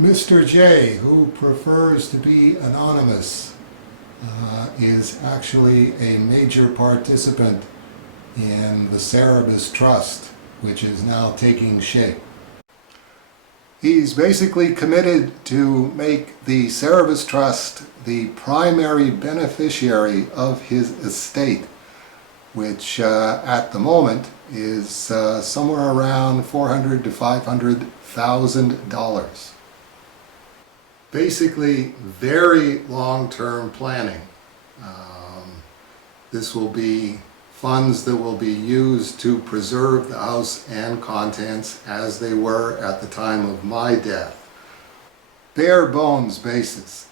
Mr. J, who prefers to be anonymous, is actually a major participant in the Cerebus Trust, which is now taking shape. He's basically committed to make the Cerebus Trust the primary beneficiary of his estate, which at the moment is somewhere around $400,000 to $500,000. Basically, very long-term planning. This will be funds that will be used to preserve the house and contents as they were at the time of my death. Bare bones basis.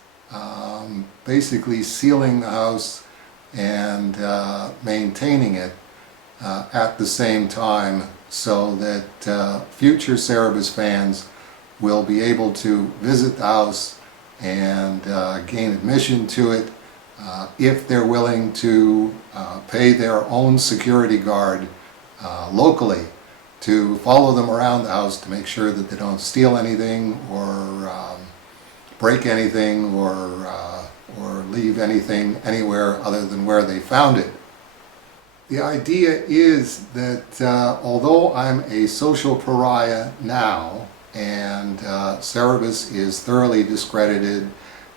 Basically sealing the house and maintaining it at the same time so that future Cerebus fans will be able to visit the house and gain admission to it if they're willing to pay their own security guard locally to follow them around the house to make sure that they don't steal anything or break anything or leave anything anywhere other than where they found it. The idea is that although I'm a social pariah now and Cerebus is thoroughly discredited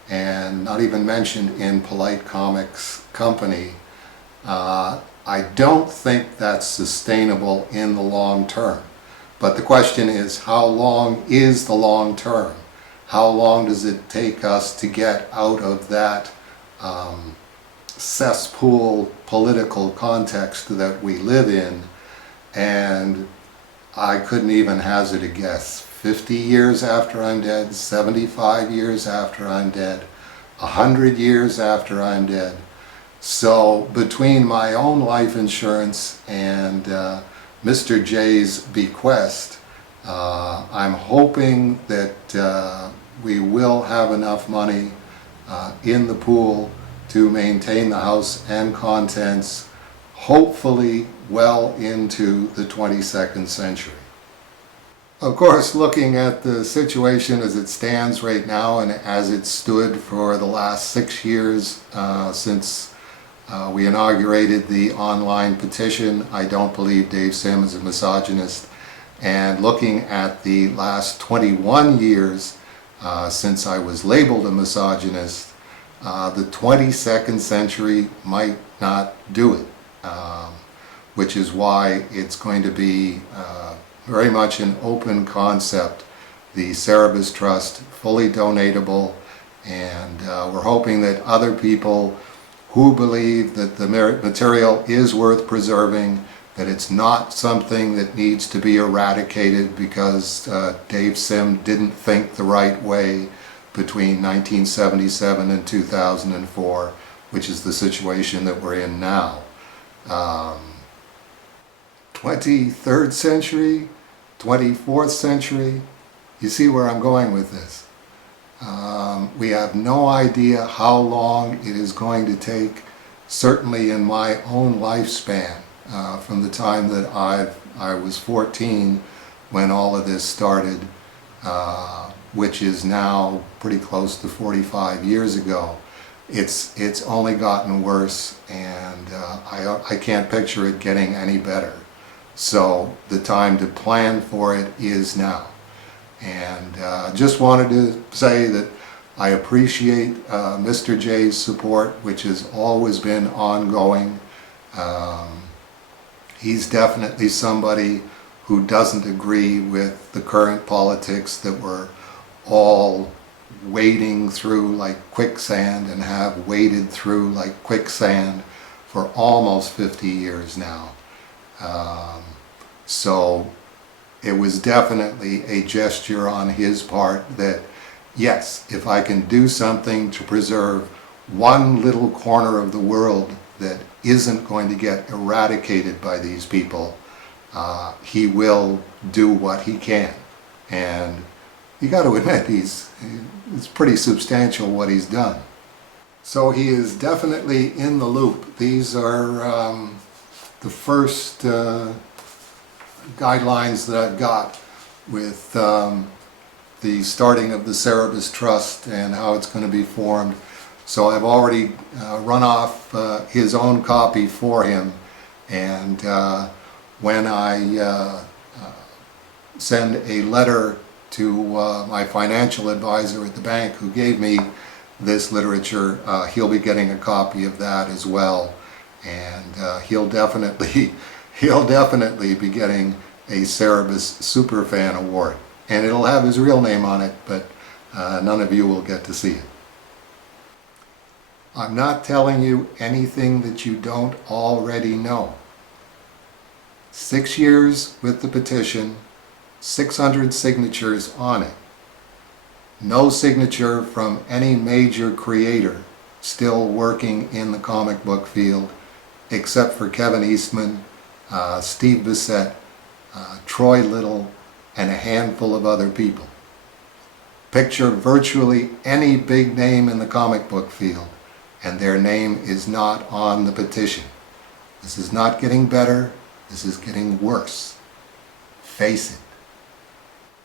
and not even mentioned in polite comics company, I don't think that's sustainable in the long term. But the question is, how long is the long term? How long does it take us to get out of that cesspool political context that we live in? And I couldn't even hazard a guess. 50 years after I'm dead, 75 years after I'm dead, 100 years after I'm dead. So between my own life insurance and Mr. J's bequest, I'm hoping that we will have enough money in the pool to maintain the house and contents, hopefully well into the 22nd century. Of course, looking at the situation as it stands right now and as it stood for the last 6 years since we inaugurated the online petition, I don't believe Dave Sim is a misogynist. And looking at the last 21 years since I was labeled a misogynist, the 22nd century might not do it, which is why it's going to be very much an open concept, the Cerebus Trust, fully donatable, and we're hoping that other people who believe that the material is worth preserving, that it's not something that needs to be eradicated because Dave Sim didn't think the right way between 1977 and 2004, which is the situation that we're in now. 23rd century, 24th century, you see where I'm going with this. We have no idea how long it is going to take, certainly in my own lifespan, from the time that I was 14 when all of this started, which is now pretty close to 45 years ago. It's only gotten worse, and I can't picture it getting any better. So the time to plan for it is now. And just wanted to say that I appreciate Mr. J's support, which has always been ongoing. He's definitely somebody who doesn't agree with the current politics that we're all wading through like quicksand and have waded through like quicksand for almost 50 years now. So it was definitely a gesture on his part that, yes, if I can do something to preserve one little corner of the world that isn't going to get eradicated by these people, he will do what he can. And you got to admit, it's pretty substantial what he's done. So he is definitely in the loop. These are the first guidelines that I've got with the starting of the Cerebus Trust and how it's going to be formed. So I've already run off his own copy for him, and when I send a letter to my financial advisor at the bank who gave me this literature, he'll be getting a copy of that as well, and he'll definitely be getting a Cerebus Superfan Award, and it'll have his real name on it, but none of you will get to see it. I'm not telling you anything that you don't already know. 6 years with the petition, 600 signatures on it. No signature from any major creator still working in the comic book field, except for Kevin Eastman, Steve Bissett, Troy Little, and a handful of other people. Picture virtually any big name in the comic book field, and their name is not on the petition. This is not getting better, this is getting worse. Face it.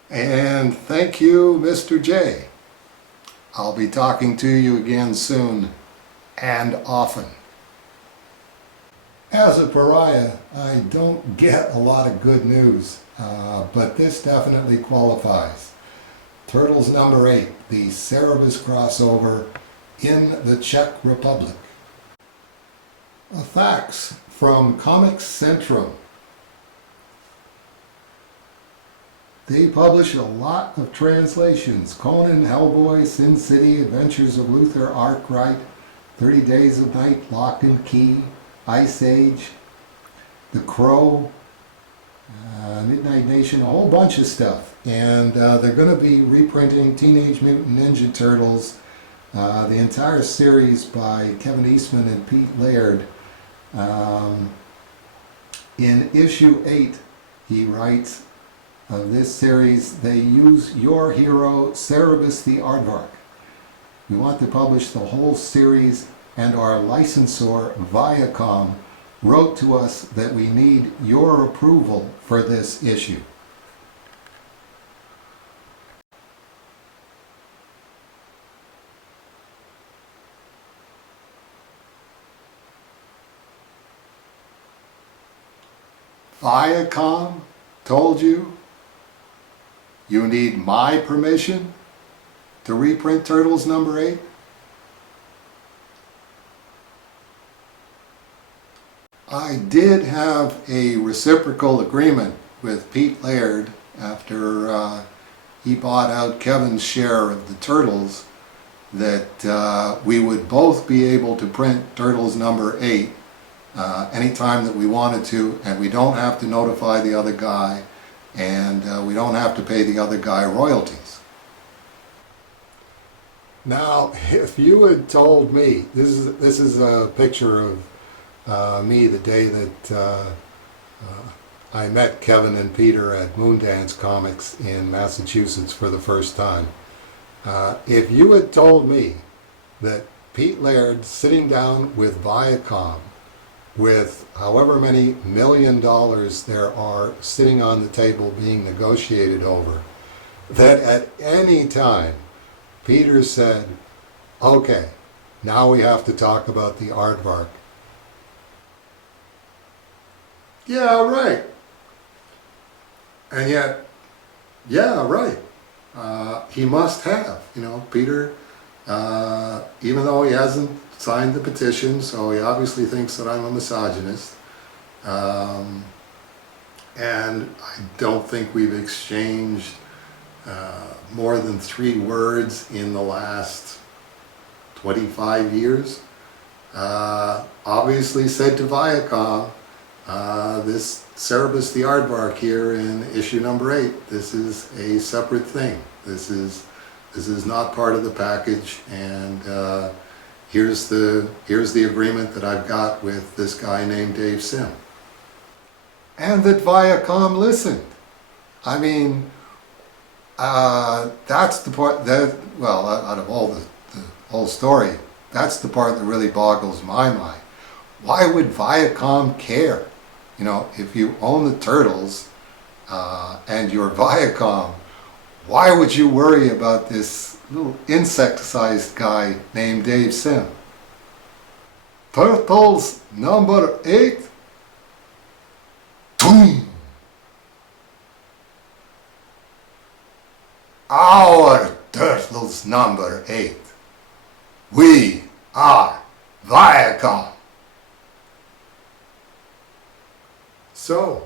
And thank you, Mr. J. I'll be talking to you again soon, and often. As a pariah, I don't get a lot of good news, but this definitely qualifies. Turtles number 8, the Cerebus crossover in the Czech Republic. A fax from Comics Centrum. They publish a lot of translations. Conan, Hellboy, Sin City, Adventures of Luther, Arkwright, 30 Days of Night, Lock and Key, Ice Age, The Crow, Midnight Nation, a whole bunch of stuff. And they're going to be reprinting Teenage Mutant Ninja Turtles, the entire series by Kevin Eastman and Pete Laird. In issue 8, he writes, of this series, they use your hero, Cerebus the Aardvark. We want to publish the whole series, and our licensor, Viacom, wrote to us that we need your approval for this issue. Viacom told you you need my permission to reprint Turtles number 8? I did have a reciprocal agreement with Pete Laird after he bought out Kevin's share of the Turtles that we would both be able to print Turtles number 8 anytime that we wanted to, and we don't have to notify the other guy, and we don't have to pay the other guy royalties. Now, if you had told me, this is a picture of me the day that I met Kevin and Peter at Moondance Comics in Massachusetts for the first time. If you had told me that Pete Laird sitting down with Viacom with however many $1 million there are sitting on the table being negotiated over, that at any time Peter said, okay, now we have to talk about the aardvark. Yeah, right. And yet, yeah, right. He must have, Peter, even though he hasn't signed the petition, so he obviously thinks that I'm a misogynist. And I don't think we've exchanged more than 3 words in the last 25 years. Obviously said to Viacom, this Cerebus the Aardvark here in issue number 8, this is a separate thing. This is not part of the package, and here's the agreement that I've got with this guy named Dave Sim. And that Viacom listened. I mean, that's the part that, well, out of all the whole story, that's the part that really boggles my mind. Why would Viacom care? If you own the Turtles and you're Viacom, Why would you worry about this little insect-sized guy named Dave Sim? Turtles number 8. Boom! Our turtles number 8. We are Viacom. So,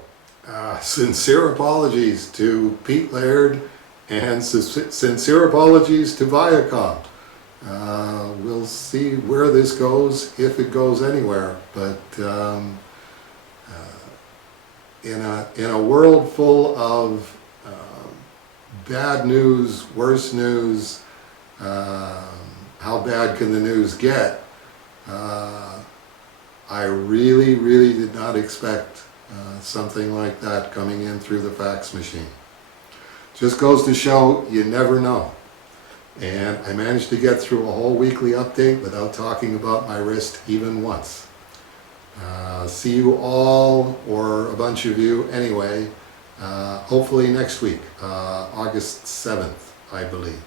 sincere apologies to Pete Laird and sincere apologies to Viacom. We'll see where this goes, if it goes anywhere, but in a world full of bad news, worse news, how bad can the news get? I really, really did not expect something like that coming in through the fax machine. Just goes to show you never know. And I managed to get through a whole weekly update without talking about my wrist even once. See you all, or a bunch of you anyway, hopefully next week, August 7th, I believe.